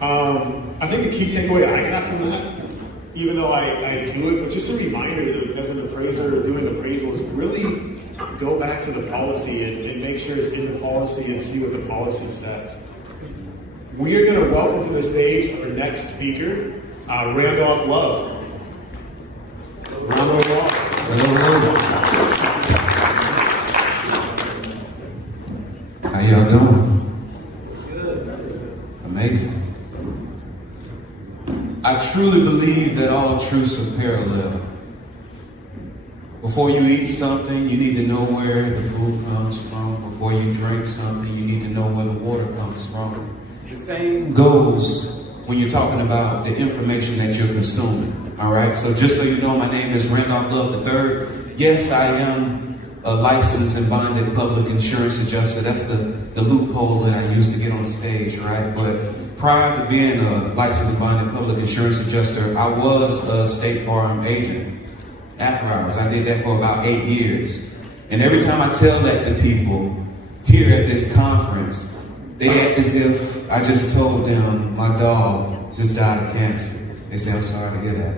I think the key takeaway I got from that, even though I do it, but just a reminder that as an appraiser doing appraisals, really go back to the policy and make sure it's in the policy and see what the policy says. We are going to welcome to the stage our next speaker, Randolph Love. Randolph Love. How y'all doing? Good. Amazing. I truly believe that all truths are parallel. Before you eat something, you need to know where the food comes from. Before you drink something, you need to know where the water comes from. The same goes when you're talking about the information that you're consuming. All right? So just so you know, my name is Randolph Love III. Yes, I am a licensed and bonded public insurance adjuster. That's the loophole that I used to get on stage, right? But prior to being a licensed and bonded public insurance adjuster, I was a State Farm agent. After hours, I did that for about 8 years. And every time I tell that to people here at this conference, they act as if I just told them my dog just died of cancer. They say, I'm sorry to hear that.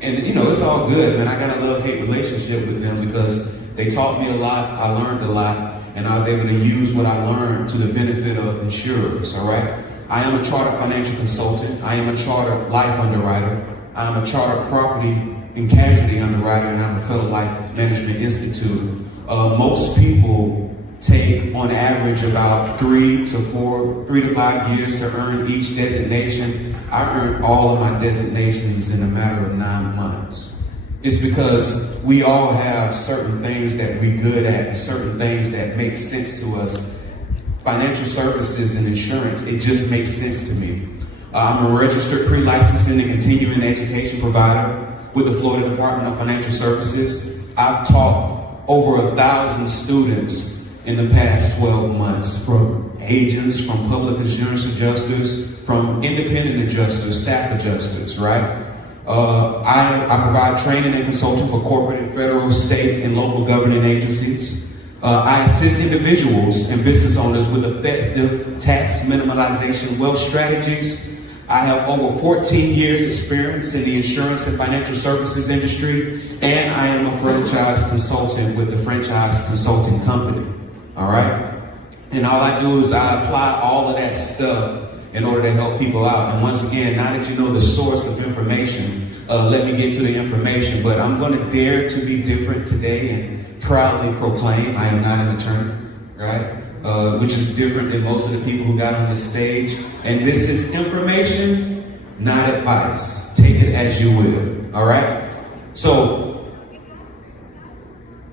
And you know, it's all good, man. I got a love-hate relationship with them because they taught me a lot, I learned a lot, and I was able to use what I learned to the benefit of insurers, all right? I am a chartered financial consultant. I am a chartered life underwriter. I am a chartered property and casualty underwriter, and I'm a fellow Life Management Institute. Most people take, on average, about 3 to 5 years to earn each designation. I earned all of my designations in a matter of 9 months. It's because we all have certain things that we're good at, and certain things that make sense to us. Financial services and insurance, it just makes sense to me. I'm a registered pre-licensing and continuing education provider with the Florida Department of Financial Services. I've taught over 1,000 students in the past 12 months, from agents, from public insurance adjusters, from independent adjusters, staff adjusters, right? I provide training and consulting for corporate and federal, state, and local governing agencies. I assist individuals and business owners with effective tax minimalization wealth strategies. I have over 14 years experience in the insurance and financial services industry, and I am a franchise consultant with the Franchise Consulting Company, all right? And all I do is I apply all of that stuff in order to help people out. And once again, now that you know the source of information, let me get to the information, but I'm gonna dare to be different today and proudly proclaim I am not an attorney, right? Which is different than most of the people who got on this stage. And this is information, not advice. Take it as you will, all right? So,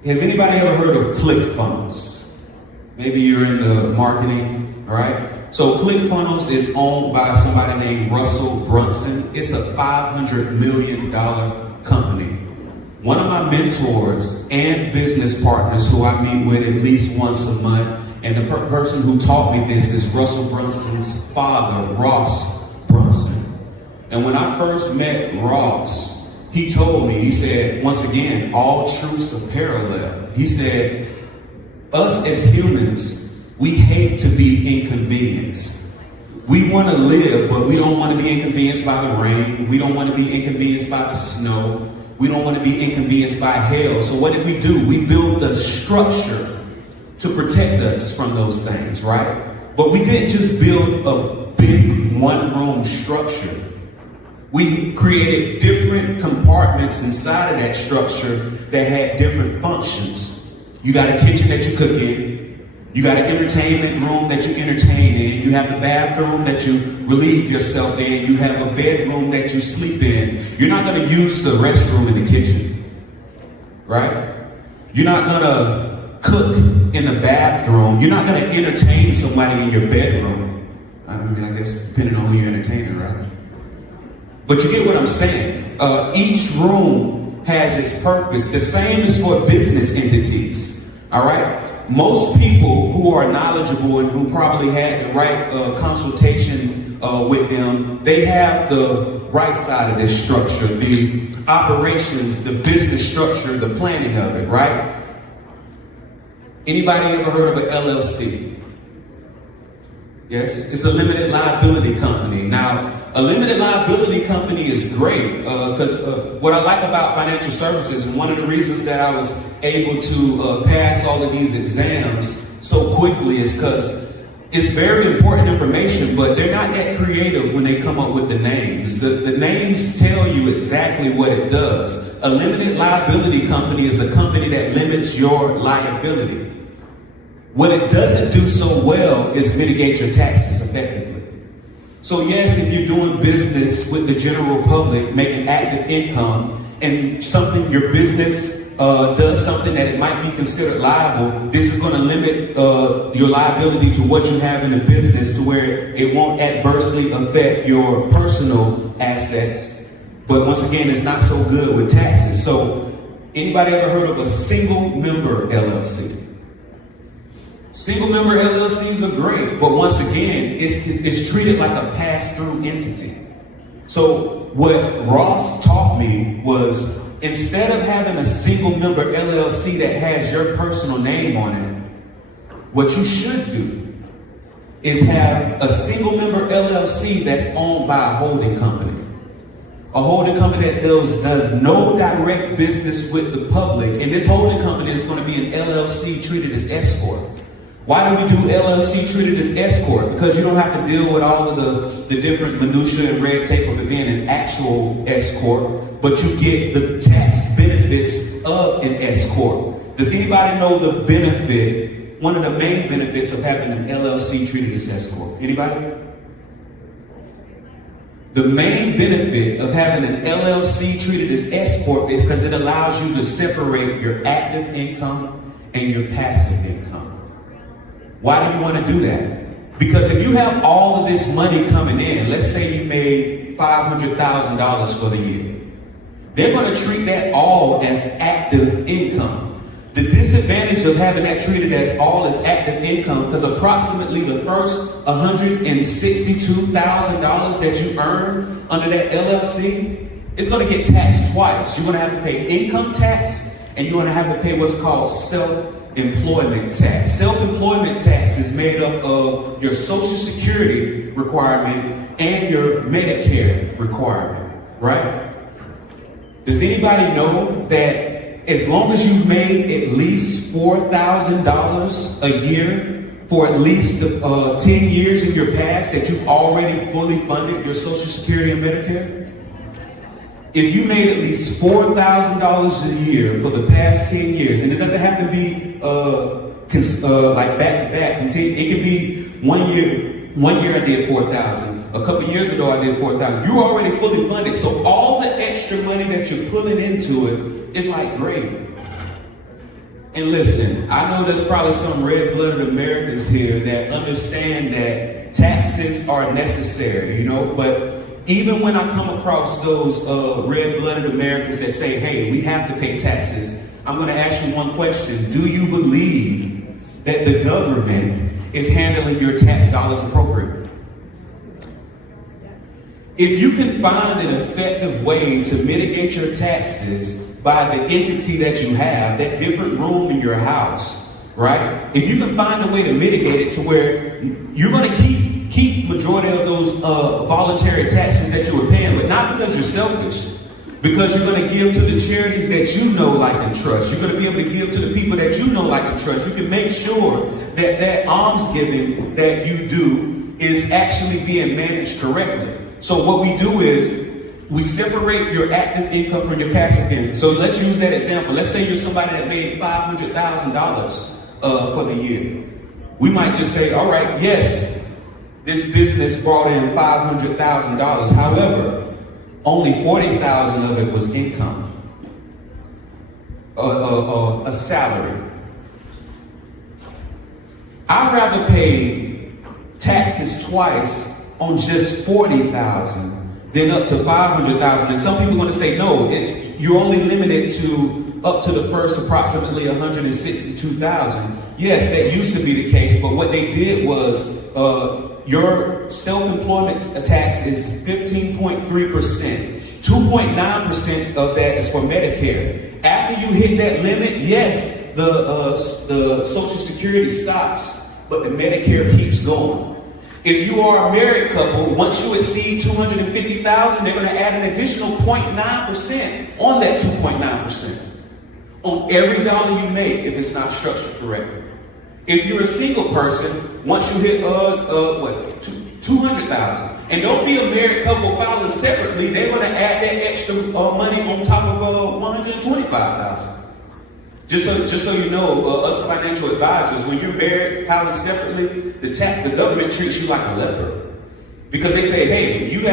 has anybody ever heard of ClickFunnels? Maybe you're in the marketing, all right? So ClickFunnels is owned by somebody named Russell Brunson. It's a $500 million company. One of my mentors and business partners who I meet with at least once a month, and the person who taught me this is Russell Brunson's father, Ross Brunson. And when I first met Ross, he told me, he said, once again, all truths are parallel. He said, us as humans, we hate to be inconvenienced. We want to live, but we don't want to be inconvenienced by the rain. We don't want to be inconvenienced by the snow. We don't want to be inconvenienced by hail. So what did we do? We built a structure to protect us from those things, right? But we didn't just build a big one-room structure. We created different compartments inside of that structure that had different functions. You got a kitchen that you cook in. You got an entertainment room that you entertain in. You have the bathroom that you relieve yourself in. You have a bedroom that you sleep in. You're not going to use the restroom in the kitchen, right? You're not going to cook in the bathroom. You're not going to entertain somebody in your bedroom. I mean, I guess depending on who you're entertaining, right? But you get what I'm saying. Each room has its purpose. The same is for business entities, all right? Most people who are knowledgeable and who probably had the right consultation with them, they have the right side of this structure, the operations, the business structure, the planning of it, right? Anybody ever heard of an LLC? Yes, it's a limited liability company. Now, a limited liability company is great because what I like about financial services, and one of the reasons that I was able to pass all of these exams so quickly is because it's very important information, but they're not that creative when they come up with the names. The names tell you exactly what it does. A limited liability company is a company that limits your liability. What it doesn't do so well is mitigate your taxes effectively. So yes, if you're doing business with the general public, making active income, and your business does something that it might be considered liable, this is going to limit your liability to what you have in the business to where it won't adversely affect your personal assets. But once again, it's not so good with taxes. So anybody ever heard of a single member LLC? Single member LLCs are great, but once again, it's treated like a pass-through entity. So what Ross taught me was, instead of having a single member LLC that has your personal name on it, what you should do is have a single member LLC that's owned by a holding company. A holding company that does no direct business with the public, and this holding company is going to be an LLC treated as S-Corp. Why do we do LLC treated as S-Corp? Because you don't have to deal with all of the different minutiae and red tape of it being an actual S-Corp, but you get the tax benefits of an S-Corp. Does anybody know the benefit, one of the main benefits of having an LLC treated as S-Corp? Anybody? The main benefit of having an LLC treated as S-Corp is because it allows you to separate your active income and your passive income. Why do you want to do that? Because if you have all of this money coming in, let's say you made $500,000 for the year, they're going to treat that all as active income. The disadvantage of having that treated as all as active income, because approximately the first $162,000 that you earn under that LLC is going to get taxed twice. You're going to have to pay income tax, and you're going to have to pay what's called self-employment tax. Self-employment tax is made up of your Social Security requirement and your Medicare requirement, right? Does anybody know that as long as you've made at least $4,000 a year for at least 10 years in your past, that you've already fully funded your Social Security and Medicare? If you made at least $4,000 a year for the past 10 years, and it doesn't have to be like back to back, it could be 1 year. 1 year I did 4,000. A couple years ago I did 4,000. You're already fully funded, so all the extra money that you're pulling into it is like gravy. And listen, I know there's probably some red-blooded Americans here that understand that taxes are necessary, you know, but even when I come across those red-blooded Americans that say, hey, we have to pay taxes, I'm going to ask you one question. Do you believe that the government is handling your tax dollars appropriately? If you can find an effective way to mitigate your taxes by the entity that you have, that different room in your house, right? If you can find a way to mitigate it to where you're going to keep majority of those voluntary taxes that you were paying, but not because you're selfish, because you're going to give to the charities that you know, like, and trust. You're going to be able to give to the people that you know, like, and trust. You can make sure that that almsgiving that you do is actually being managed correctly. So what we do is we separate your active income from your passive income. So let's use that example. Let's say you're somebody that made $500,000 for the year. We might just say, all right, yes, this business brought in $500,000. However, only $40,000 of it was income, a salary. I'd rather pay taxes twice on just $40,000 than up to $500,000. And some people are going to say, no, you're only limited to up to the first approximately $162,000. Yes, that used to be the case, but what they did was your self-employment tax is 15.3%. 2.9% of that is for Medicare. After you hit that limit, yes, the Social Security stops, but the Medicare keeps going. If you are a married couple, once you exceed $250,000, they're going to add an additional 0.9% on that 2.9% on every dollar you make if it's not structured correctly. If you're a single person, once you hit 200,000, and don't be a married couple filing separately, they're going to add that extra money on top of 125,000. Just so you know, us financial advisors, when you're married, filing separately, the government treats you like a leper. Because they say, hey, you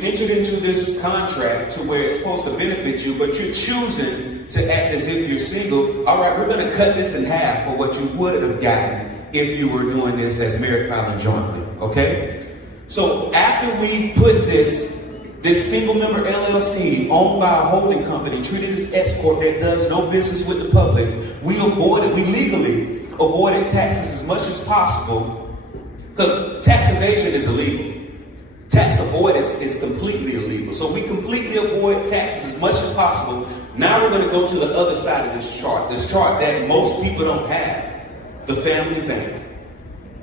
entered into this contract to where it's supposed to benefit you, but you're choosing to act as if you're single. All right, we're going to cut this in half for what you would have gotten if you were doing this as married filing jointly, okay? So after we put this single member LLC owned by a holding company, treated as S corp that does no business with the public, we legally avoided taxes as much as possible, because tax evasion is illegal. Tax avoidance is completely illegal. So we completely avoid taxes as much as possible. Now we're going to go to the other side of this chart that most people don't have, the family bank.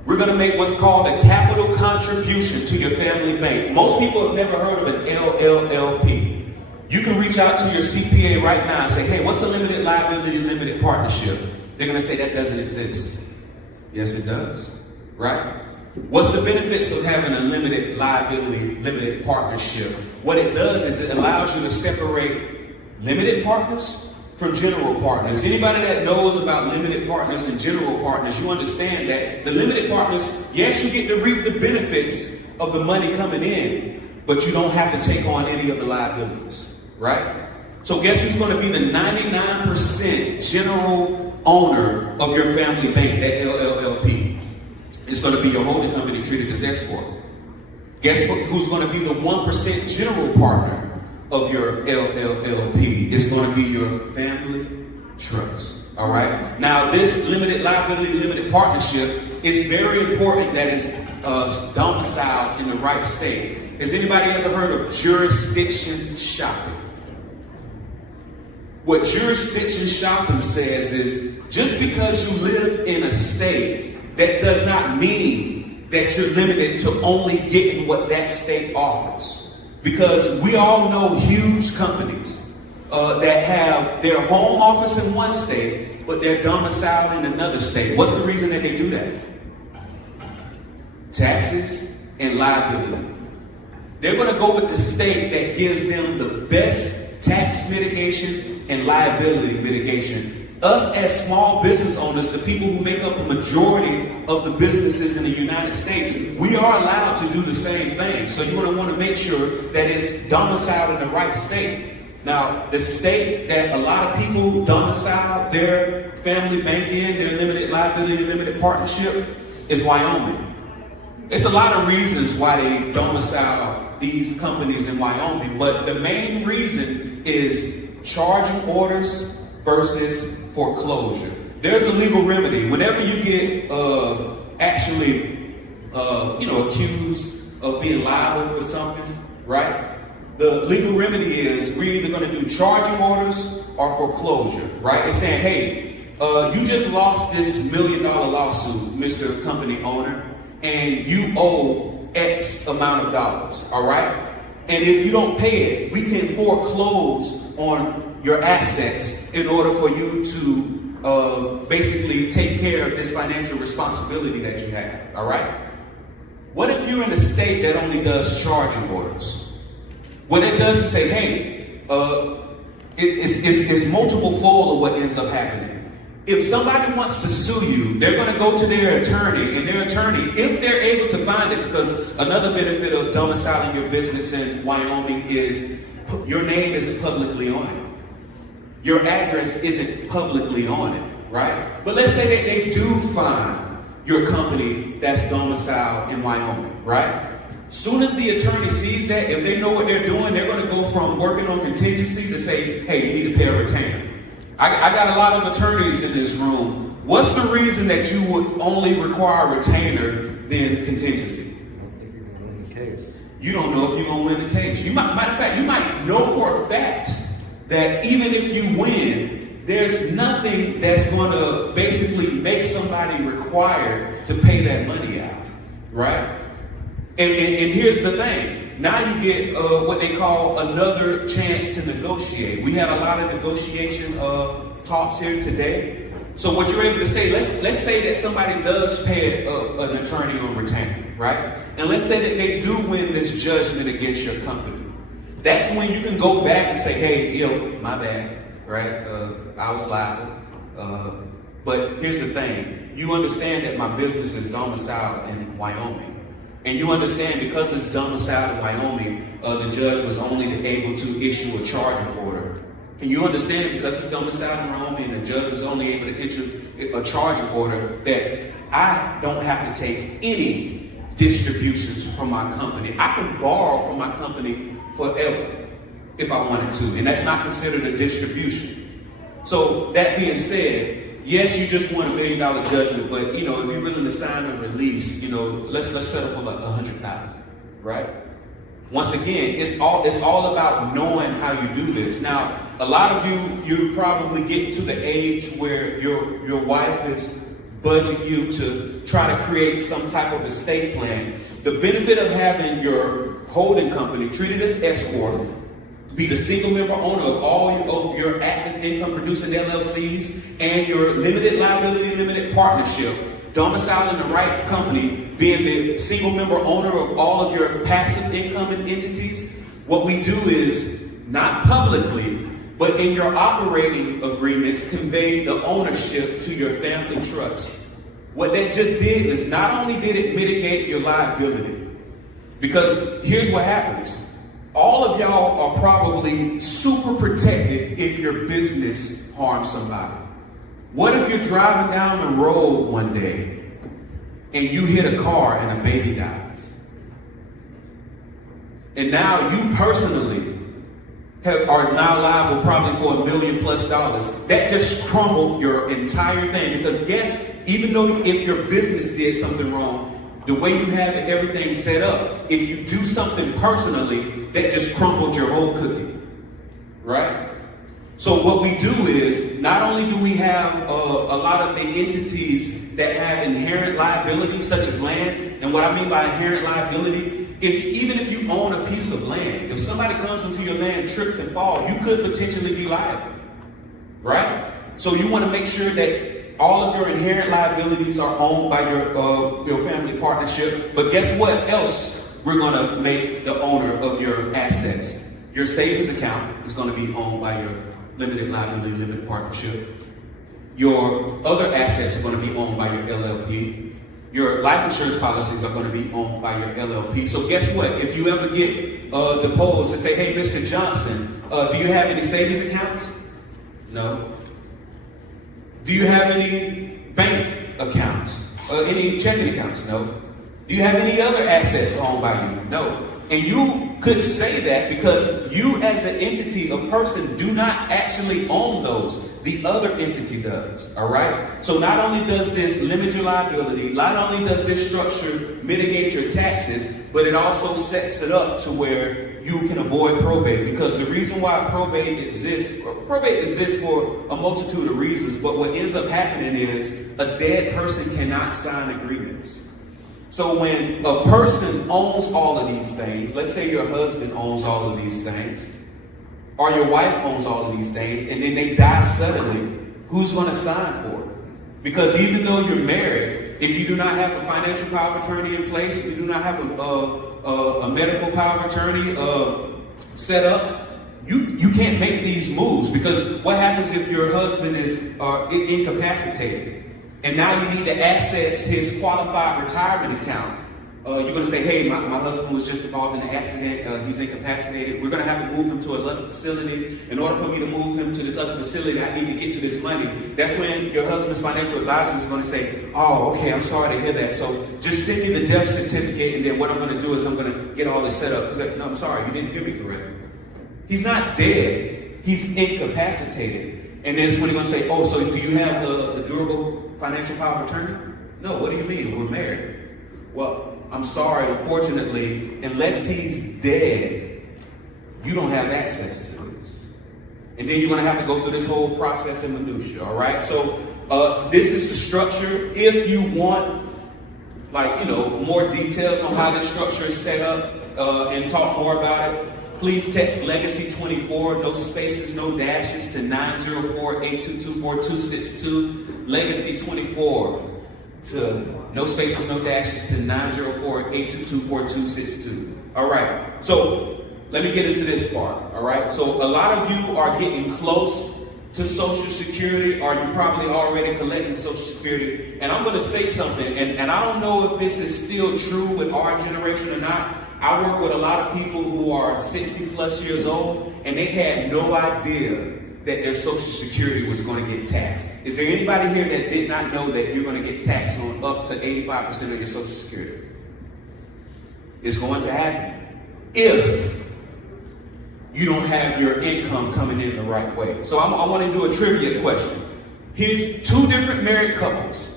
We're going to make what's called a capital contribution to your family bank. Most people have never heard of an LLLP. You can reach out to your CPA right now and say, hey, what's a limited liability, limited partnership? They're going to say that doesn't exist. Yes, it does, right? What's the benefits of having a limited liability, limited partnership? What it does is it allows you to separate limited partners from general partners. Anybody that knows about limited partners and general partners, you understand that the limited partners, yes, you get to reap the benefits of the money coming in, but you don't have to take on any of the liabilities, right? So guess who's going to be the 99% general owner of your family bank, that LLLP? It's going to be your holding company treated as S corp. Guess who's going to be the 1% general partner of your LLLP? It's going to be your family trust. All right. Now, this limited liability, limited partnership is very important that it's domiciled in the right state. Has anybody ever heard of jurisdiction shopping? What jurisdiction shopping says is just because you live in a state, that does not mean that you're limited to only getting what that state offers. Because we all know huge companies that have their home office in one state, but they're domiciled in another state. What's the reason that they do that? Taxes and liability. They're going to go with the state that gives them the best tax mitigation and liability mitigation. Us as small business owners, the people who make up the majority of the businesses in the United States, we are allowed to do the same thing. So you're going to want to make sure that it's domiciled in the right state. Now, the state that a lot of people domicile their family bank in, their limited liability, limited partnership, is Wyoming. It's a lot of reasons why they domicile these companies in Wyoming, but the main reason is charging orders versus foreclosure. There's a legal remedy. Whenever you get accused of being liable for something, right? The legal remedy is we're either going to do charging orders or foreclosure, right? It's saying, hey, you just lost this $1 million lawsuit, Mr. Company Owner, and you owe X amount of dollars, all right? And if you don't pay it, we can foreclose on your assets in order for you to basically take care of this financial responsibility that you have, all right? What if you're in a state that only does charging orders? What it does is say, hey, it's multiple fold of what ends up happening. If somebody wants to sue you, they're going to go to their attorney, and their attorney, if they're able to find it, because another benefit of domiciling your business in Wyoming is your name isn't publicly on it. Your address isn't publicly on it, right? But let's say that they do find your company that's domiciled in Wyoming, right? Soon as the attorney sees that, if they know what they're doing, they're going to go from working on contingency to say, hey, you need to pay a retainer. I got a lot of attorneys in this room. What's the reason that you would only require a retainer than contingency? You don't know if you're going to win the case. Matter of fact, you might know for a fact that even if you win, there's nothing that's going to basically make somebody required to pay that money out, right? And here's the thing. Now you get what they call another chance to negotiate. We had a lot of negotiation talks here today. So what you're able to say, let's say that somebody does pay an attorney on retainer, right? And let's say that they do win this judgment against your company. That's when you can go back and say, hey, my bad, right? I was liable. But here's the thing. You understand that my business is domiciled in Wyoming. And you understand because it's domiciled in Wyoming, the judge was only able to issue a charging order. And you understand because it's domiciled in Wyoming and the judge was only able to issue a charging order that I don't have to take any distributions from my company. I can borrow from my company forever if I wanted to. And that's not considered a distribution. So that being said, yes, you just won $1 million judgment, but if you're willing to sign a release, let's settle for like $100,000, right? Once again, it's all about knowing how you do this. Now, a lot of you probably get to the age where your wife is budgeting you to try to create some type of estate plan. The benefit of having your holding company treated as S corp, be the single member owner of all your active income producing LLCs and your limited liability limited partnership, domiciled in the right company, being the single member owner of all of your passive income entities. What we do is not publicly, but in your operating agreements, convey the ownership to your family trust. What that just did is not only did it mitigate your liability, because here's what happens. All of y'all are probably super protected if your business harms somebody. What if you're driving down the road one day and you hit a car and a baby dies? And now you personally are now liable probably for $1 million plus. That just crumbled your entire thing. Because yes, even though if your business did something wrong, the way you have everything set up, if you do something personally, that just crumbled your whole cookie, right? So what we do is, not only do we have a lot of the entities that have inherent liability, such as land, and what I mean by inherent liability, even if you own a piece of land, if somebody comes into your land, trips and falls, you could potentially be liable, right? So you want to make sure that all of your inherent liabilities are owned by your family partnership. But guess what else we're going to make the owner of your assets? Your savings account is going to be owned by your limited liability limited partnership. Your other assets are going to be owned by your LLP. Your life insurance policies are going to be owned by your LLP. So guess what? If you ever get deposed and say, hey, Mr. Johnson, do you have any savings accounts? No. Do you have any bank accounts? Any checking accounts? No. Do you have any other assets owned by you? No. And you could say that because you as an entity, a person, do not actually own those. The other entity does, all right? So not only does this limit your liability, not only does this structure mitigate your taxes, but it also sets it up to where you can avoid probate. Because the reason why probate exists for a multitude of reasons, but what ends up happening is a dead person cannot sign agreements. So when a person owns all of these things, let's say your husband owns all of these things, or your wife owns all of these things, and then they die suddenly, who's going to sign for it? Because even though you're married, if you do not have a financial power of attorney in place, if you do not have a medical power of attorney set up, you can't make these moves. Because what happens if your husband is incapacitated? And now you need to access his qualified retirement account. You're going to say, hey, my husband was just involved in an accident. He's incapacitated. We're going to have to move him to another facility. In order for me to move him to this other facility, I need to get to this money. That's when your husband's financial advisor is going to say, oh, okay, I'm sorry to hear that. So just send me the death certificate, and then what I'm going to do is I'm going to get all this set up. He's like, no, I'm sorry, you didn't hear me correctly. He's not dead. He's incapacitated. And then it's when he's going to say, oh, so do you have the durable financial power of attorney? No, what do you mean? We're married. Well, I'm sorry, unfortunately, unless he's dead, you don't have access to this. And then you're going to have to go through this whole process in minutia, all right? So this is the structure. If you want like, more details on how this structure is set up and talk more about it, please text Legacy 24, no spaces, no dashes, to 904-822-4262. Legacy 24 to no spaces, no dashes to 904-822-4262. All right, so let me get into this part. All right, so a lot of you are getting close to Social Security, or you probably already collecting Social Security. And I'm going to say something, and I don't know if this is still true with our generation or not. I work with a lot of people who are 60 plus years old, and they had no idea that their Social Security was going to get taxed. Is there anybody here that did not know that you're going to get taxed on up to 85% of your Social Security? It's going to happen if you don't have your income coming in the right way. So I want to do a trivia question. Here's two different married couples.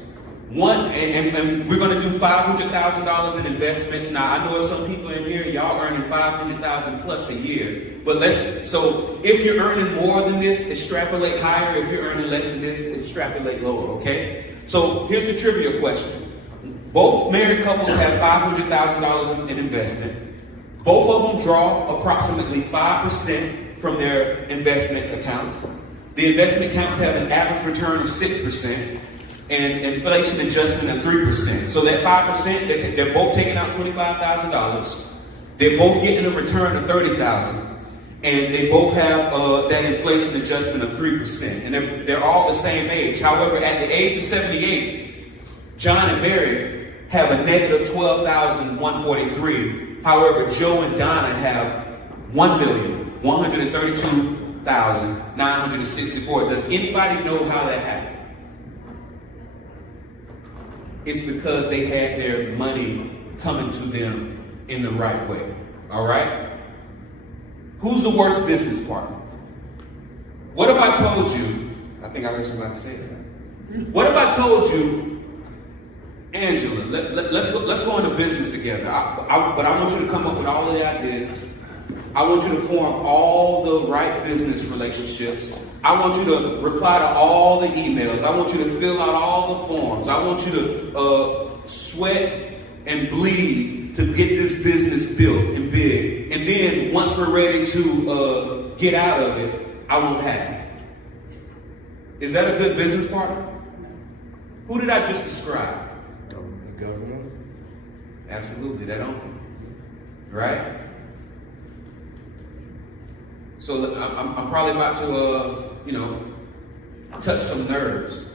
One, and we're going to do $500,000 in investments. Now, I know there's some people in here, y'all earning $500,000 plus a year. But so if you're earning more than this, extrapolate higher. If you're earning less than this, extrapolate lower, okay? So here's the trivia question. Both married couples have $500,000 in investment. Both of them draw approximately 5% from their investment accounts. The investment accounts have an average return of 6% and inflation adjustment of 3%. So that 5%, they're both taking out $25,000. They're both getting a return of $30,000. And they both have that inflation adjustment of 3%. And they're all the same age. However, at the age of 78, John and Mary have a negative $12,143. However, Joe and Donna have $1,132,964. Does anybody know how that happened? It's because they had their money coming to them in the right way. All right? Who's the worst business partner? What if I told you, I think I heard somebody say that. What if I told you, Angela, let's go into business together. But I want you to come up with all of the ideas. I want you to form all the right business relationships. I want you to reply to all the emails. I want you to fill out all the forms. I want you to sweat and bleed to get this business built and big. And then once we're ready to get out of it, I won't have it. Is that a good business partner? Who did I just describe? Government. Absolutely, that uncle, right? So I'm probably about to, touch some nerves,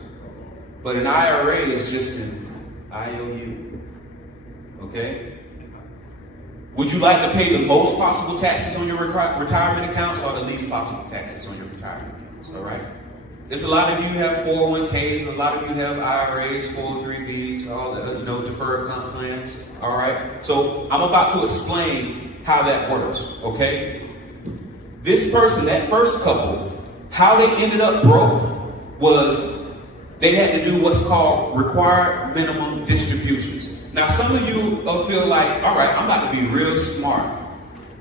but an IRA is just an IOU, okay? Would you like to pay the most possible taxes on your retirement accounts or the least possible taxes on your retirement accounts, all right? There's a lot of you have 401ks, a lot of you have IRAs, 403bs, all the deferred comp plans. All right. So I'm about to explain how that works. Okay. This person, that first couple, how they ended up broke was they had to do what's called required minimum distributions. Now, some of you feel like, all right, I'm about to be real smart.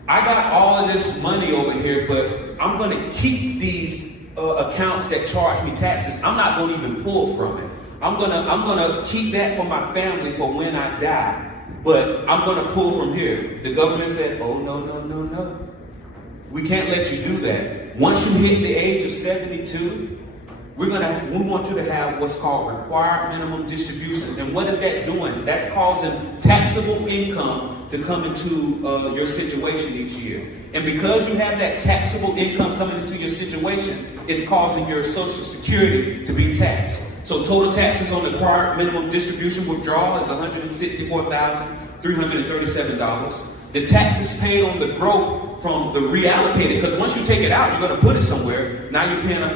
I got all of this money over here, but I'm going to keep these accounts that charge me taxes. I'm not going to even pull from it. I'm gonna keep that for my family for when I die, but I'm gonna pull from here. The government said, oh, no. We can't let you do that. Once you hit the age of 72, we want you to have what's called required minimum distribution. And what is that doing? That's causing taxable income to come into your situation each year. And because you have that taxable income coming into your situation, it's causing your Social Security to be taxed. So total taxes on the required minimum distribution withdrawal is $164,337. The taxes paid on the growth from the reallocated, because once you take it out, you're going to put it somewhere. Now you're going to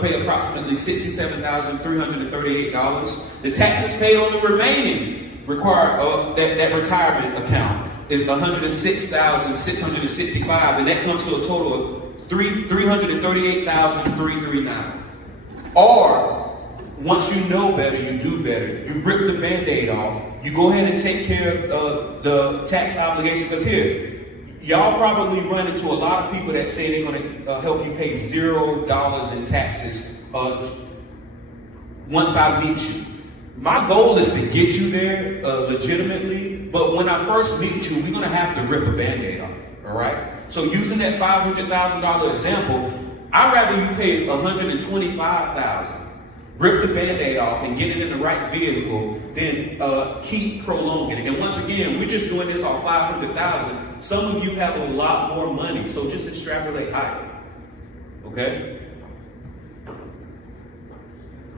pay approximately $67,338. The taxes paid on the remaining required that retirement account is $106,665, and that comes to a total of $338,339. Or once you know better, you do better. You rip the Band-Aid off. You go ahead and take care of the tax obligation. Because here, y'all probably run into a lot of people that say they're going to help you pay $0 in taxes once I meet you. My goal is to get you there legitimately, but when I first meet you, we're gonna have to rip a Band-Aid off, all right? So using that $500,000 example, I'd rather you pay $125,000, rip the Band-Aid off and get it in the right vehicle than keep prolonging it. And once again, we're just doing this off $500,000. Some of you have a lot more money, so just extrapolate higher, okay?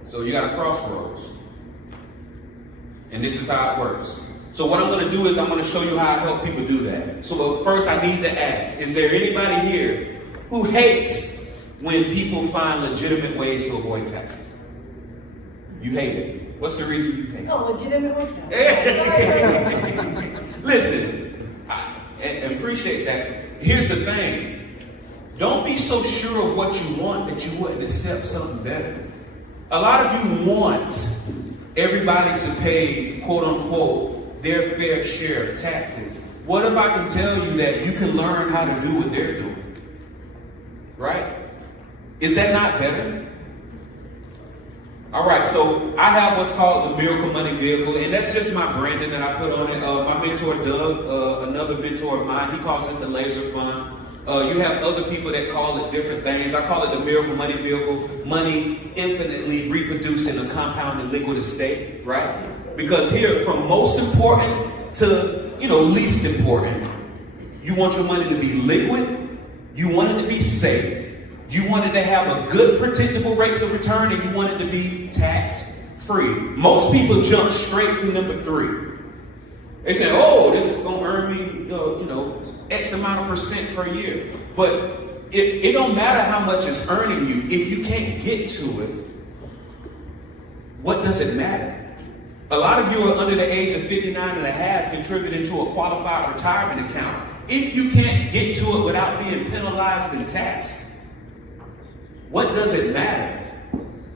So you got a crossroads. And this is how it works. So what I'm going to do is I'm going to show you how I help people do that. So first I need to ask, is there anybody here who hates when people find legitimate ways to avoid taxes? You hate it. What's the reason you hate it? No, legitimate ways. Listen, I appreciate that. Here's the thing. Don't be so sure of what you want that you wouldn't accept something better. A lot of you want everybody to pay, quote unquote, their fair share of taxes. What if I can tell you that you can learn how to do what they're doing? Right? Is that not better? All right, so I have what's called the Miracle Money Vehicle, and that's just my branding that I put on it. My mentor, Doug, another mentor of mine, he calls it the Laser Fund. You have other people that call it different things. I call it the Miracle Money Vehicle, money infinitely reproducing a compounded liquid estate, right? Because here, from most important to, least important, you want your money to be liquid, you want it to be safe, you want it to have a good predictable rates of return, and you want it to be tax-free. Most people jump straight to number 3. They say, oh, this is going to earn me, X amount of percent per year. But it don't matter how much it's earning you. If you can't get to it, what does it matter? A lot of you are under the age of 59 and a half contributing to a qualified retirement account. If you can't get to it without being penalized and taxed, what does it matter?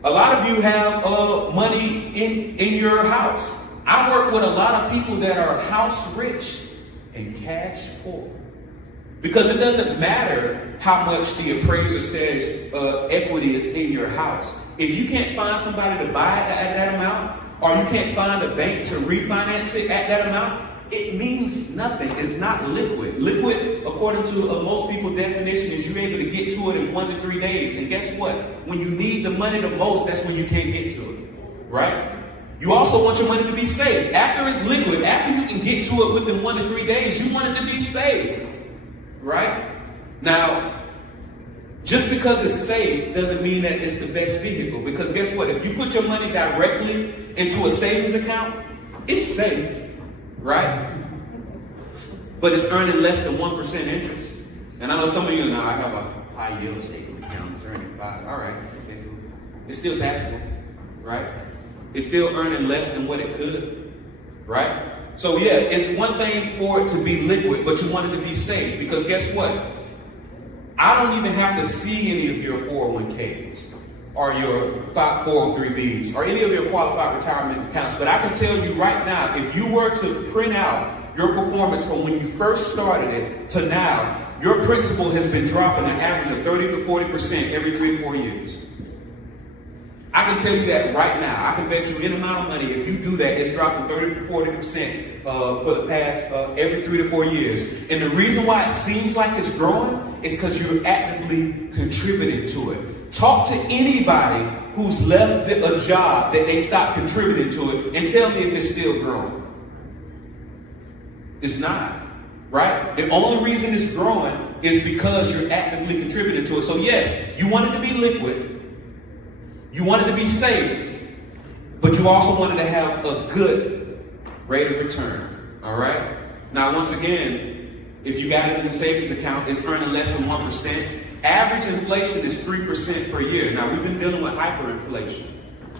A lot of you have money in your house. I work with a lot of people that are house rich and cash poor. Because it doesn't matter how much the appraiser says equity is in your house. If you can't find somebody to buy it at that amount, or you can't find a bank to refinance it at that amount, it means nothing. It's not liquid. Liquid, according to most people's definition, is you're able to get to it in 1 to 3 days. And guess what? When you need the money the most, that's when you can't get to it. Right? You also want your money to be safe. After it's liquid, after you can get to it within 1 to 3 days, you want it to be safe. Right? Now, just because it's safe doesn't mean that it's the best vehicle. Because guess what? If you put your money directly into a savings account, it's safe. Right? But it's earning less than 1% interest. And I know some of you know I have a high yield savings account. It's earning 5. All right. Okay. It's still taxable. Right? It's still earning less than what it could. Right? So yeah, it's one thing for it to be liquid, but you want it to be safe. Because guess what? I don't even have to see any of your 401ks or your 403bs or any of your qualified retirement accounts. But I can tell you right now, if you were to print out your performance from when you first started it to now, your principal has been dropping an average of 30 to 40% every 3 to 4 years. I can tell you that right now. I can bet you any amount of money, if you do that, it's dropping 30 to 40% for the past every 3 to 4 years. And the reason why it seems like it's growing is because you're actively contributing to it. Talk to anybody who's left a job that they stopped contributing to it and tell me if it's still growing. It's not, right? The only reason it's growing is because you're actively contributing to it. So yes, you want it to be liquid. You want it to be safe, but you also wanted to have a good rate of return, all right? Now, once again, if you got it in a savings account, it's earning less than 1%. Average inflation is 3% per year. Now, we've been dealing with hyperinflation.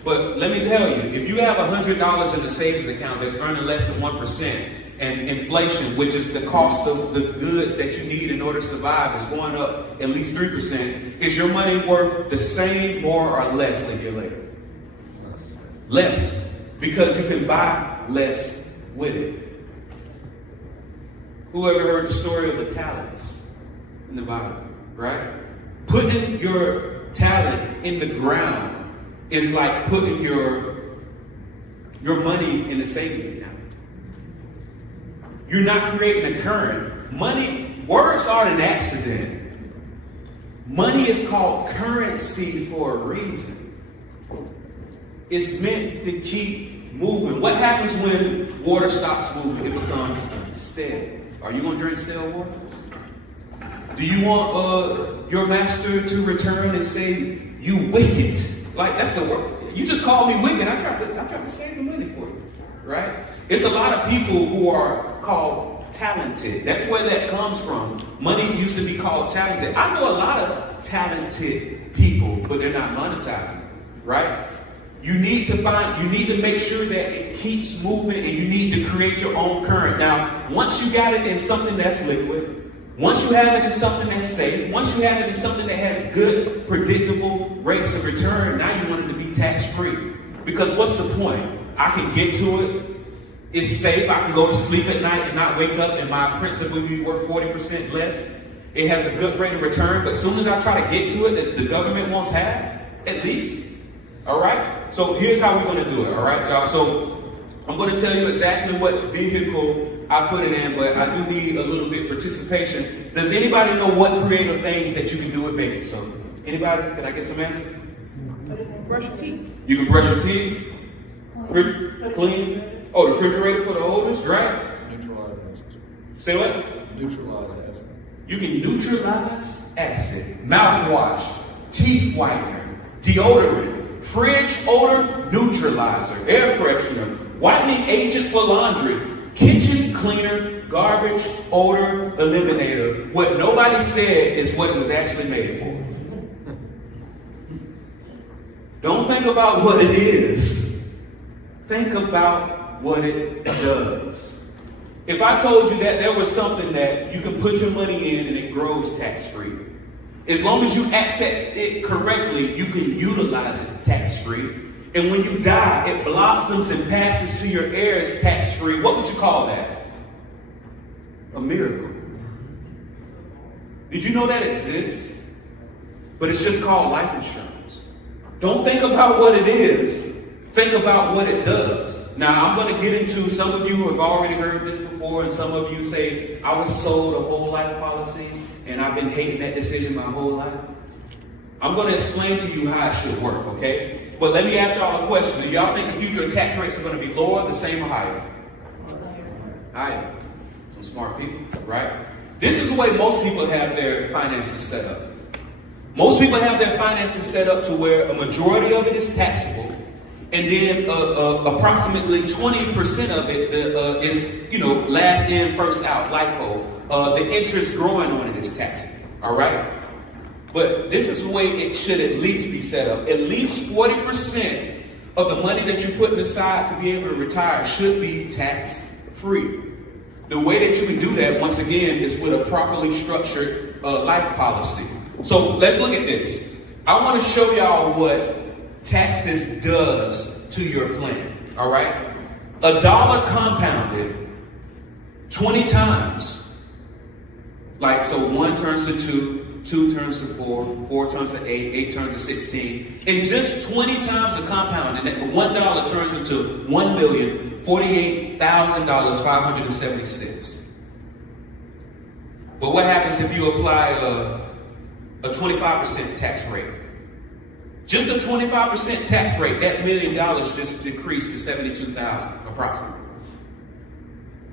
But let me tell you, if you have $100 in a savings account that's earning less than 1%, and inflation, which is the cost of the goods that you need in order to survive, is going up at least 3%, is your money worth the same, more, or less a year later? Less. Because you can buy less with it. Who ever heard the story of the talents in the Bible, right? Putting your talent in the ground is like putting your your money in the savings account. You're not creating a current. Money, words aren't an accident. Money is called currency for a reason. It's meant to keep moving. What happens when water stops moving? It becomes stale. Are you going to drink stale water? Do you want your master to return and say, you wicked? Like, that's the word. You just called me wicked. I tried to save the money for you, right? It's a lot of people who are called talented. That's where that comes from. Money used to be called talented. I know a lot of talented people, but they're not monetizing, right? You need to make sure that it keeps moving, and you need to create your own current. Now, once you got it in something that's liquid, once you have it in something that's safe, once you have it in something that has good, predictable rates of return, now you want it to be tax-free. Because what's the point? I can get to it. It's safe. I can go to sleep at night and not wake up, and my principal will be worth 40% less. It has a good rate of return, but as soon as I try to get to it, the government wants half, at least. All right? So here's how we're going to do it, all right, y'all? So I'm going to tell you exactly what vehicle I put it in, but I do need a little bit of participation. Does anybody know what creative things that you can do with baking soda? Anybody? Can I get some answers? Brush your teeth. You can brush your teeth. Clean. Oh, the refrigerator for the oldest, right? Neutralize acid. Say what? Neutralize acid. You can neutralize acid, mouthwash, teeth whitener, deodorant, fridge odor neutralizer, air freshener, whitening agent for laundry, kitchen cleaner, garbage odor eliminator. What nobody said is what it was actually made for. Don't think about what it is. Think about what it does. If I told you that there was something that you can put your money in and it grows tax-free, as long as you accept it correctly, you can utilize it tax-free. And when you die, it blossoms and passes to your heirs tax-free. What would you call that? A miracle. Did you know that exists? But it's just called life insurance. Don't think about what it is. Think about what it does. Now, I'm going to get into, some of you have already heard this before, and some of you say, I was sold a whole life policy, and I've been hating that decision my whole life. I'm going to explain to you how it should work, okay? But let me ask y'all a question. Do y'all think the future tax rates are going to be lower, the same, or higher? Higher. Some smart people, right? This is the way most people have their finances set up. Most people have their finances set up to where a majority of it is taxable, and then approximately 20% of it is, last in, first out, LIFO. The interest growing on it is taxable, all right? But this is the way it should at least be set up. At least 40% of the money that you're putting aside to be able to retire should be tax-free. The way that you can do that, once again, is with a properly structured life policy. So let's look at this. I want to show y'all what taxes does to your plan, all right? $1 compounded 20 times. Like, so 1 turns to 2, 2 turns to 4, 4 turns to 8, 8 turns to 16. And just 20 times of compounding, $1 turns into $1,048,576. But what happens if you apply a 25% tax rate? Just a 25% tax rate, that $1 million just decreased to $72,000 approximately.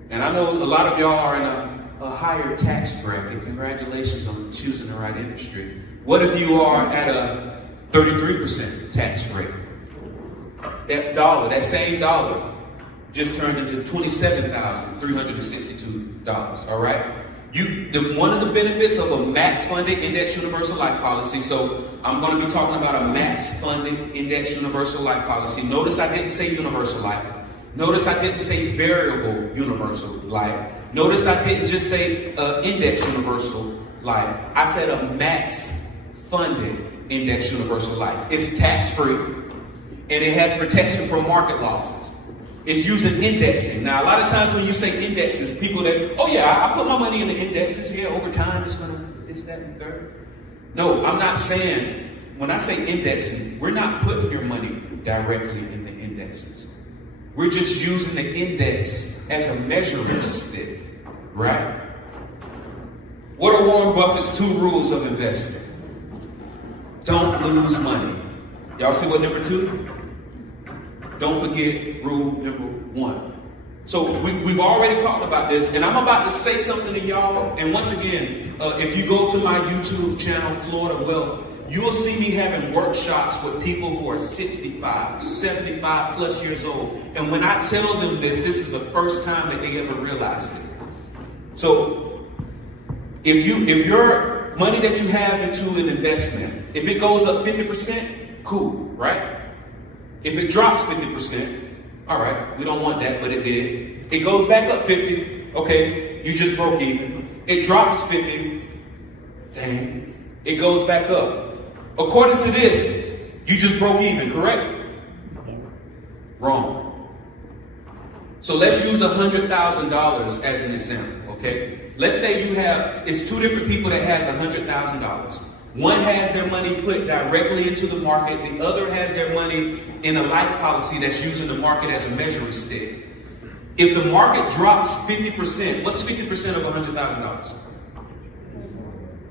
And I know a lot of y'all are in a higher tax bracket. Congratulations on choosing the right industry. What if you are at a 33% tax rate? That same dollar just turned into $27,362, all right? One of the benefits of a max-funded index universal life policy, so I'm going to be talking about a max-funded index universal life policy. Notice I didn't say universal life. Notice I didn't say variable universal life. Notice I didn't just say index universal life. I said a max-funded index universal life. It's tax-free, and it has protection from market losses. It's using indexing. Now, a lot of times when you say indexes, people that, oh yeah, I put my money in the indexes. Yeah, over time it's that and third. No, I'm not saying, when I say indexing, we're not putting your money directly in the indexes. We're just using the index as a measuring stick, right? What are Warren Buffett's 2 rules of investing? Don't lose money. Y'all see what number 2? Don't forget rule number 1. So we've already talked about this, and I'm about to say something to y'all. And once again, if you go to my YouTube channel, Florida Wealth, you will see me having workshops with people who are 65, 75 plus years old. And when I tell them this is the first time that they ever realized it. So if your money that you have into an investment, if it goes up 50%, cool, right? If it drops 50%, all right, we don't want that, but it did. It goes back up 50, okay, you just broke even. It drops 50, dang, it goes back up. According to this, you just broke even, correct? Wrong. So let's use $100,000 as an example, okay? Let's say it's 2 different people that has $100,000. One has their money put directly into the market. The other has their money in a life policy that's using the market as a measuring stick. If the market drops 50%, what's 50% of $100,000?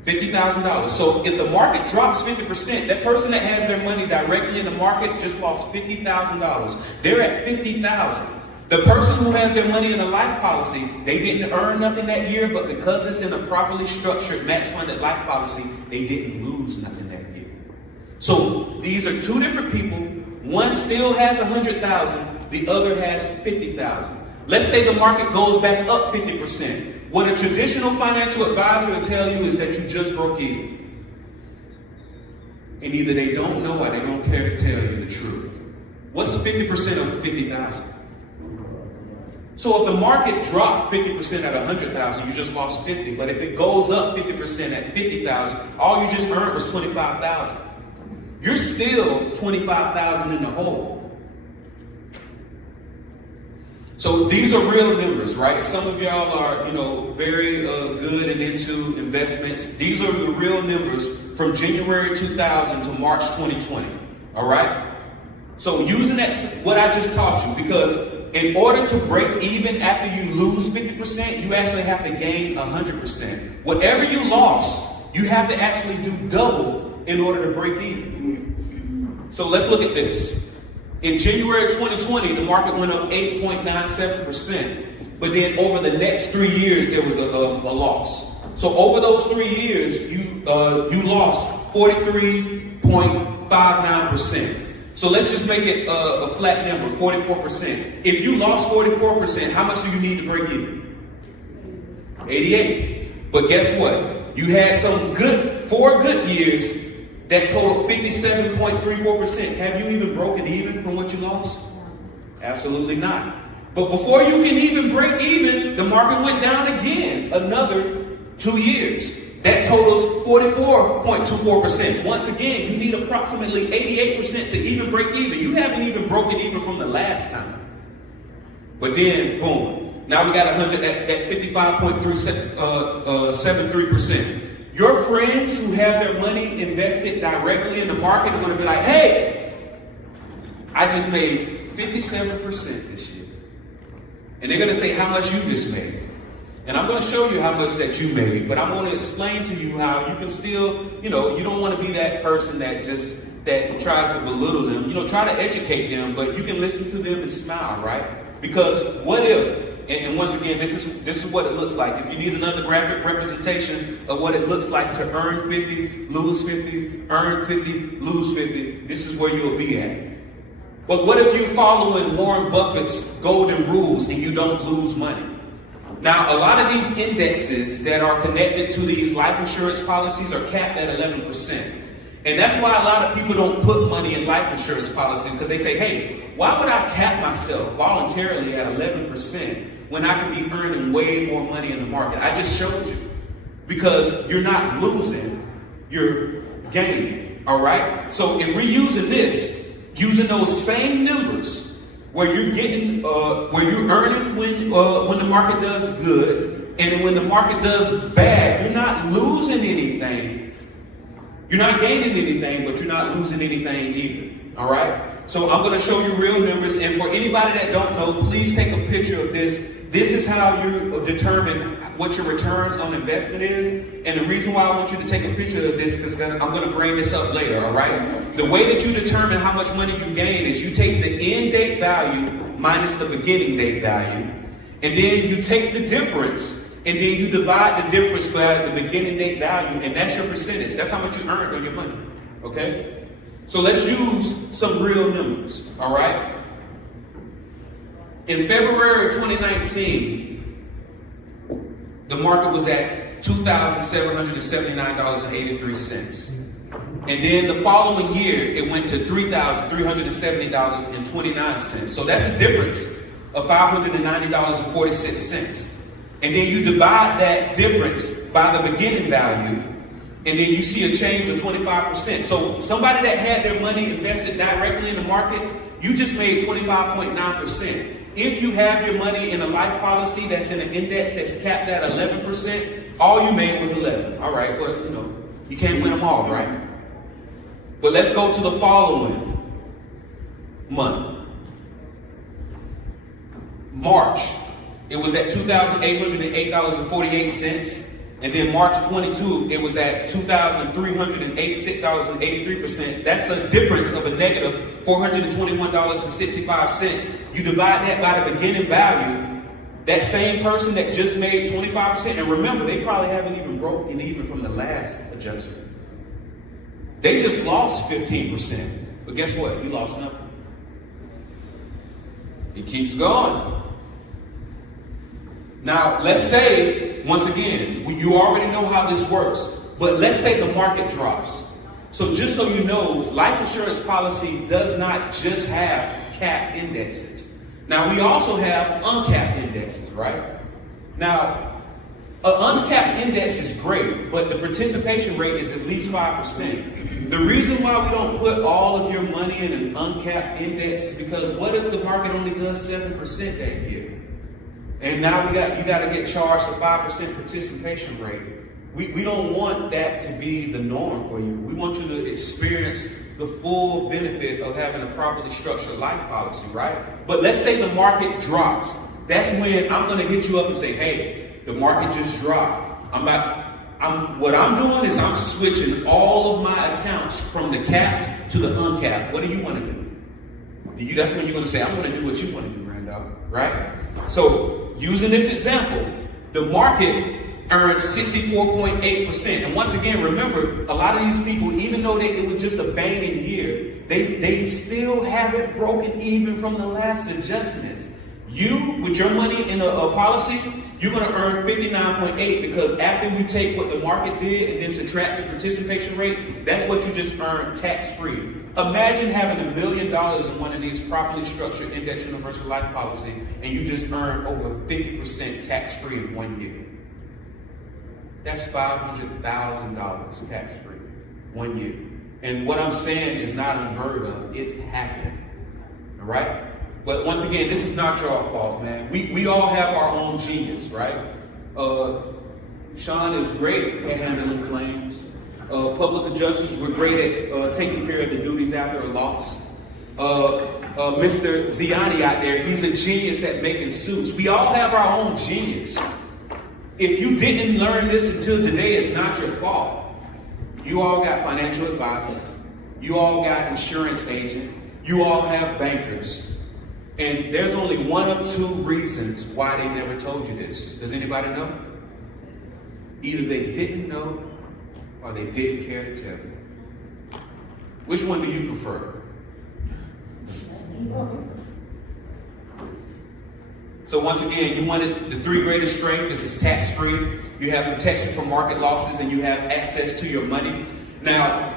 $50,000. So if the market drops 50%, that person that has their money directly in the market just lost $50,000. They're at $50,000. The person who has their money in a life policy, they didn't earn nothing that year, but because it's in a properly structured, max-funded life policy, they didn't lose nothing that year. So these are 2 different people. One still has $100,000, the other has $50,000. Let's say the market goes back up 50%. What a traditional financial advisor will tell you is that you just broke even. And either they don't know or they don't care to tell you the truth. What's 50% of 50,000? So if the market dropped 50% at 100,000, you just lost 50. But if it goes up 50% at 50,000, all you just earned was 25,000. You're still 25,000 in the hole. So these are real numbers, right? Some of y'all are, very good and into investments. These are the real numbers from January 2000 to March 2020. All right. So using what I just taught you, because in order to break even after you lose 50%, you actually have to gain 100%. Whatever you lost, you have to actually do double in order to break even. So let's look at this. In January 2020, the market went up 8.97%. But then over the next 3 years, there was a loss. So over those 3 years, you lost 43.59%. So let's just make it a flat number, 44%. If you lost 44%, how much do you need to break even? 88. But guess what? You had 4 good years that totaled 57.34%. Have you even broken even from what you lost? Absolutely not. But before you can even break even, the market went down again another 2 years. That totals 44.24%. Once again, you need approximately 88% to even break even. You haven't even broken even from the last time. But then, boom. Now we got 100 at 55.73%. Your friends who have their money invested directly in the market are going to be like, hey, I just made 57% this year. And they're going to say how much you just made. And I'm going to show you how much that you made, but I'm going to explain to you how you can still, you don't want to be that person that tries to belittle them. Try to educate them, but you can listen to them and smile, right? Because what if, and once again, this is what it looks like. If you need another graphic representation of what it looks like to earn 50, lose 50, earn 50, lose 50, this is where you'll be at. But what if you're following Warren Buffett's golden rules and you don't lose money? Now, a lot of these indexes that are connected to these life insurance policies are capped at 11%. And that's why a lot of people don't put money in life insurance policies, because they say, hey, why would I cap myself voluntarily at 11% when I could be earning way more money in the market? I just showed you. Because you're not losing, you're gaining. All right? So if we're using using those same numbers, where you're getting, where you're earning when the market does good, and when the market does bad, you're not losing anything. You're not gaining anything, but you're not losing anything either. All right. So I'm going to show you real numbers. And for anybody that don't know, please take a picture of this. This is how you determine what your return on investment is. And the reason why I want you to take a picture of this, because I'm going to bring this up later, all right? The way that you determine how much money you gain is you take the end date value minus the beginning date value. And then you take the difference, and then you divide the difference by the beginning date value, and that's your percentage. That's how much you earned on your money, okay? So let's use some real numbers, all right? In February of 2019, the market was at $2,779.83. And then the following year, it went to $3,370.29. So that's a difference of $590.46. And then you divide that difference by the beginning value, and then you see a change of 25%. So somebody that had their money invested directly in the market, you just made 25.9%. If you have your money in a life policy that's in an index that's capped at 11%, all you made was 11. All right, well, you can't win them all, right? But let's go to the following month. March, it was at $2,808.48. And then March 22, it was at $2,386.83%. That's a difference of a negative $421.65. You divide that by the beginning value, that same person that just made 25%, and remember, they probably haven't even broken even from the last adjustment. They just lost 15%. But guess what? You lost nothing. It keeps going. Now, let's say, once again, you already know how this works, but let's say the market drops. So just so you know, life insurance policy does not just have capped indexes. Now, we also have uncapped indexes, right? Now, an uncapped index is great, but the participation rate is at least 5%. The reason why we don't put all of your money in an uncapped index is because what if the market only does 7% that year? And now you got to get charged a 5% participation rate. We don't want that to be the norm for you. We want you to experience the full benefit of having a properly structured life policy, right? But let's say the market drops. That's when I'm going to hit you up and say, hey, the market just dropped. What I'm doing is I'm switching all of my accounts from the capped to the uncapped. What do you want to do? That's when you're going to say, I'm going to do what you want to do, Randolph, right? So using this example, the market earned 64.8%. And once again, remember, a lot of these people, even though it was just a banging year, they still haven't broken even from the last adjustments. You, with your money in a policy, you're going to earn 59.8 because after you take what the market did and then subtract the participation rate, that's what you just earned tax-free. Imagine having $1 million in one of these properly structured index universal life policy and you just earn over 50% tax-free in 1 year. That's $500,000 tax-free, 1 year. And what I'm saying is not unheard of, it's happening, all right? But once again, this is not your fault, man. We all have our own genius, right? Sean is great at handling claims. Public adjusters were great at taking care of the duties after a loss. Mr. Ziani out there, he's a genius at making suits. We all have our own genius. If you didn't learn this until today, it's not your fault. You all got financial advisors. You all got insurance agents. You all have bankers. And there's only one of two reasons why they never told you this. Does anybody know? Either they didn't know or they didn't care to tell you. Which one do you prefer? So once again, you wanted the three greatest strengths. This is tax-free. You have protection from market losses and you have access to your money. Now,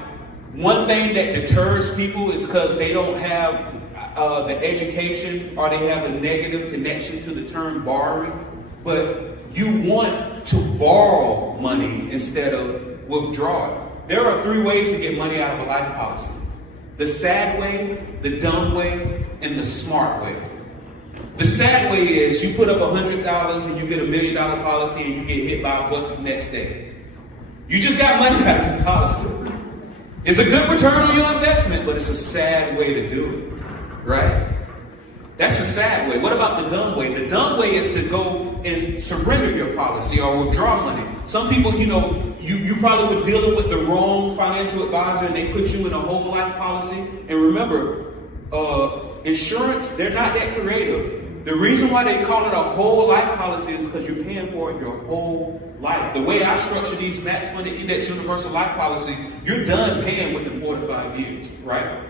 one thing that deters people is because they don't have the education or they have a negative connection to the term borrowing. But you want to borrow money instead of withdraw it. There are three ways to get money out of a life policy. The sad way, the dumb way, and the smart way. The sad way is you put up $100 and you get $1 million policy and you get hit by a bus the next day. You just got money out of the policy. It's a good return on your investment, but it's a sad way to do it. right? That's the sad way. What about the dumb way? The dumb way is to go and surrender your policy or withdraw money. Some people, you probably were dealing with the wrong financial advisor and they put you in a whole life policy. And remember, insurance, they're not that creative. The reason why they call it a whole life policy is because you're paying for it your whole life. The way I structure these max funded index universal life policy, you're done paying within 4 to 5 years, right?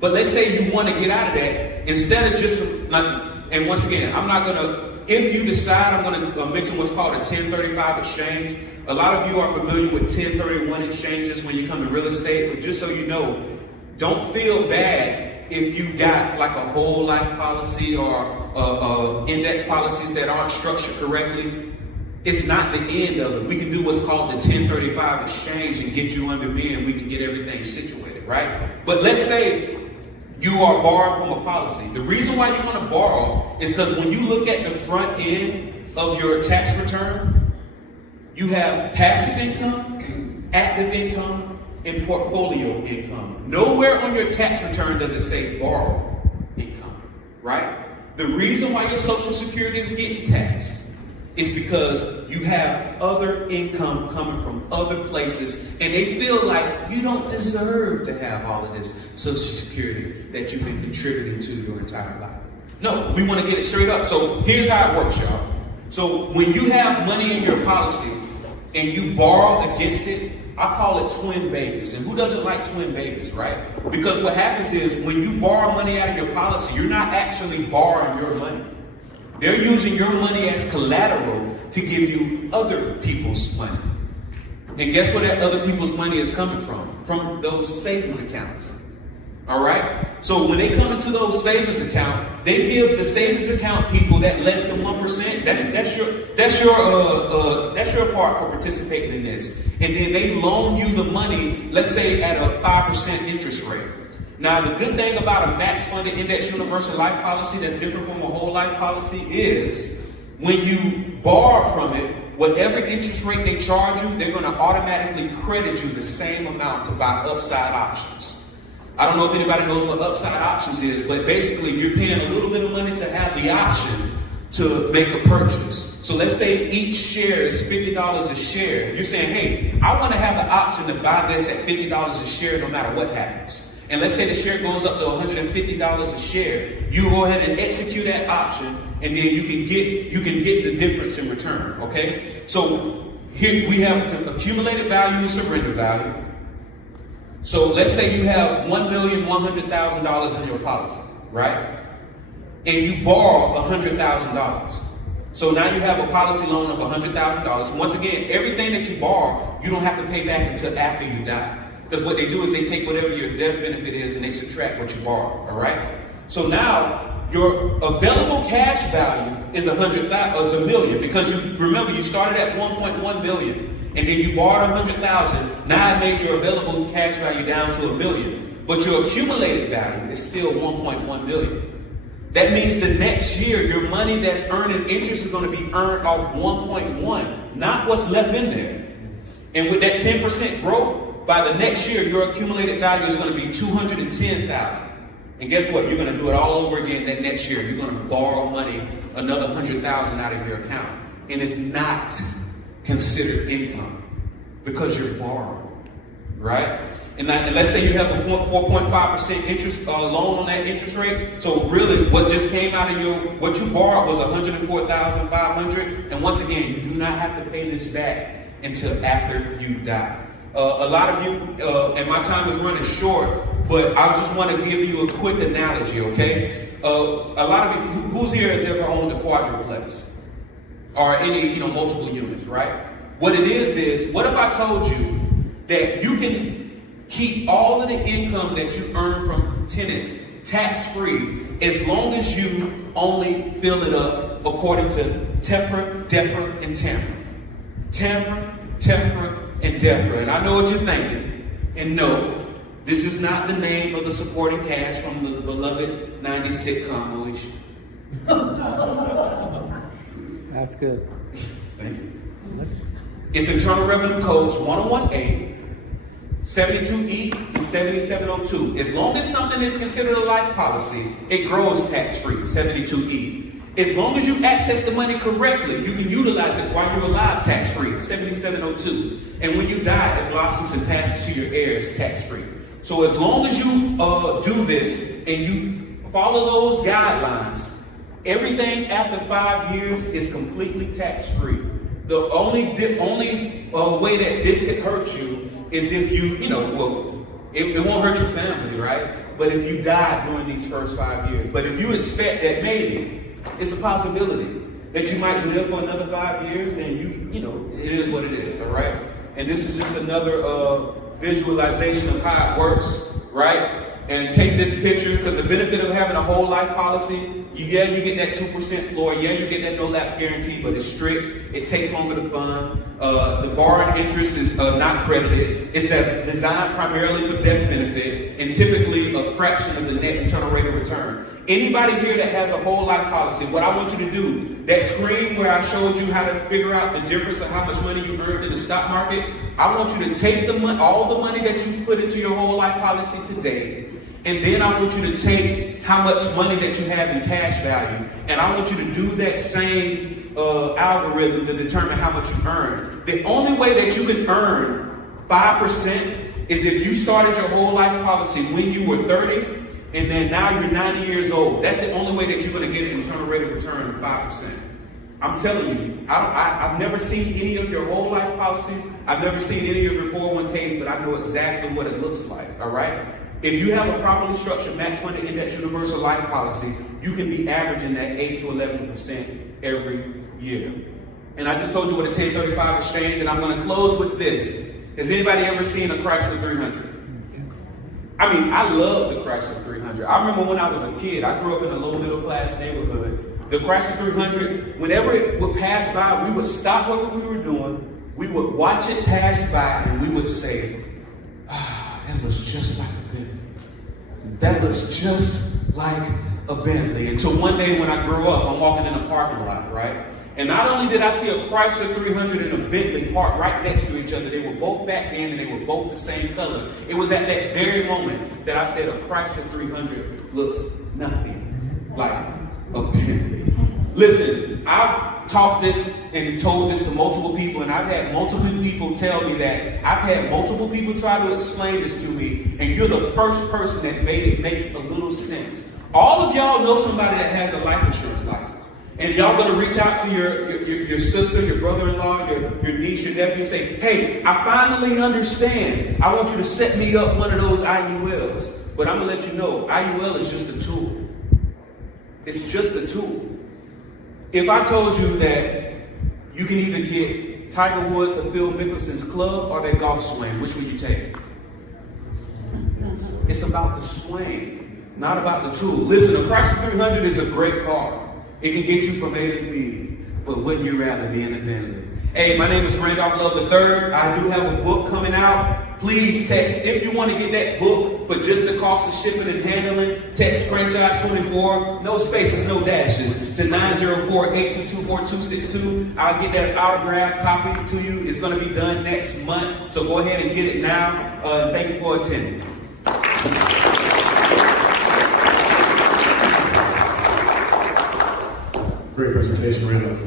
But let's say you want to get out of that, instead of just, and once again, I'm not going to, if you decide, I'm going to mention what's called a 1035 exchange. A lot of you are familiar with 1031 exchanges when you come to real estate, but just so you know, don't feel bad if you got like a whole life policy or index policies that aren't structured correctly. It's not the end of it. We can do what's called the 1035 exchange and get you under me and we can get everything situated, right? But let's say you are borrowing from a policy. The reason why you want to borrow is because when you look at the front end of your tax return, you have passive income, active income, and portfolio income. Nowhere on your tax return does it say borrow income, right? The reason why your Social Security is getting taxed is because you have other income coming from other places and they feel like you don't deserve to have all of this Social Security that you've been contributing to your entire life. No, we want to get it straight up. So here's how it works, y'all. So when you have money in your policy and you borrow against it, I call it twin babies. And who doesn't like twin babies, right? Because what happens is when you borrow money out of your policy, you're not actually borrowing your money. They're using your money as collateral to give you other people's money. And guess where that other people's money is coming from? From those savings accounts. All right? So when they come into those savings accounts, they give the savings account people that less than 1%. That's your part for participating in this. And then they loan you the money, let's say at a 5% interest rate. Now, the good thing about a max funded index universal life policy that's different from a whole life policy is when you borrow from it, whatever interest rate they charge you, they're going to automatically credit you the same amount to buy upside options. I don't know if anybody knows what upside options is, but basically you're paying a little bit of money to have the option to make a purchase. So let's say each share is $50 a share. You're saying, hey, I want to have the option to buy this at $50 a share no matter what happens. And let's say the share goes up to $150 a share. You go ahead and execute that option, and then you can get the difference in return. Okay? So here we have accumulated value and surrender value. So let's say you have $1,100,000 in your policy, right? And you borrow $100,000. So now you have a policy loan of $100,000. Once again, everything that you borrow, you don't have to pay back until after you die. Because what they do is they take whatever your death benefit is and they subtract what you borrow, all right? So now your available cash value is $1 million because you remember you started at 1.1 million and then you borrowed 100,000. Now I made your available cash value down to $1 million, but your accumulated value is still 1.1 million. That means the next year your money that's earning interest is going to be earned off 1.1, not what's left in there. And with that 10% growth, by the next year, your accumulated value is going to be $210,000. And guess what? You're going to do it all over again that next year. You're going to borrow money, another $100,000 out of your account. And it's not considered income because you're borrowing, right? And let's say you have a 4.5% interest loan on that interest rate. So really, what just came out of what you borrowed was $104,500. And once again, you do not have to pay this back until after you die. A lot of you, and my time is running short, but I just want to give you a quick analogy, okay? A lot of you, who's here has ever owned a quadruplex? Or any, multiple units, right? What it is, what if I told you that you can keep all of the income that you earn from tenants tax-free as long as you only fill it up according to TEFRA, DEFRA, and TAMRA. TAMRA, TEFRA, and DEFRA. And I know what you're thinking. And no, this is not the name of the supporting cast from the beloved 90s sitcom, Alicia. That's good. Thank you. It's Internal Revenue Codes 1018, 72E and 7702. As long as something is considered a life policy, it grows tax-free, 72E. As long as you access the money correctly, you can utilize it while you're alive tax-free, 7702. And when you die, it blossoms and passes to your heirs tax-free. So as long as you do this and you follow those guidelines, everything after 5 years is completely tax-free. The only way that this could hurt you is if it won't hurt your family, right? But if you die during these first 5 years. But if you expect that maybe it's a possibility that you might live for another 5 years, then it is what it is, all right? And this is just another visualization of how it works, right? And take this picture, because the benefit of having a whole life policy, you get that 2% floor, you get that no lapse guarantee, but it's strict, it takes longer to fund, the borrowing interest is not credited, it's designed primarily for death benefit, and typically a fraction of the net internal rate of return. Anybody here that has a whole life policy, what I want you to do, that screen where I showed you how to figure out the difference of how much money you earned in the stock market, I want you to take all the money that you put into your whole life policy today, and then I want you to take how much money that you have in cash value, and I want you to do that same algorithm to determine how much you earn. The only way that you can earn 5% is if you started your whole life policy when you were 30, and then now you're 90 years old. That's the only way that you're going to get an internal rate of return of 5%. I'm telling you, I've never seen any of your whole life policies. I've never seen any of your 401ks, but I know exactly what it looks like, all right? If you have a properly structured max funded index universal life policy, you can be averaging that 8 to 11% every year. And I just told you what a 1035 exchange, and I'm going to close with this. Has anybody ever seen a Chrysler 300? I mean, I love the Chrysler 300. I remember when I was a kid, I grew up in a low middle class neighborhood. The Chrysler 300, whenever it would pass by, we would stop what we were doing, we would watch it pass by, and we would say, that looks just like a Bentley. That looks just like a Bentley. Until one day when I grew up, I'm walking in a parking lot, right? And not only did I see a Chrysler 300 and a Bentley parked right next to each other, they were both back then and they were both the same color. It was at that very moment that I said a Chrysler 300 looks nothing like a Bentley. Listen, I've taught this and told this to multiple people, and I've had multiple people tell me that. I've had multiple people try to explain this to me, and you're the first person that made it make a little sense. All of y'all know somebody that has a life insurance license. And y'all gonna reach out to your sister, your brother-in-law, your niece, your nephew, and say, hey, I finally understand. I want you to set me up one of those IULs. But I'm gonna let you know, IUL is just a tool. It's just a tool. If I told you that you can either get Tiger Woods or Phil Mickelson's club or their golf swing, which would you take? It's about the swing, not about the tool. Listen, a Chrysler 300 is a great car. It can get you from A to B, but wouldn't you rather be in a Bentley? Hey, my name is Randolph Love III. I do have a book coming out. Please text, if you want to get that book for just the cost of shipping and handling, text franchise 24, no spaces, no dashes, to 904-822-4262. I'll get that autographed copy to you. It's going to be done next month, so go ahead and get it now. Thank you for attending. Great presentation, Randolph.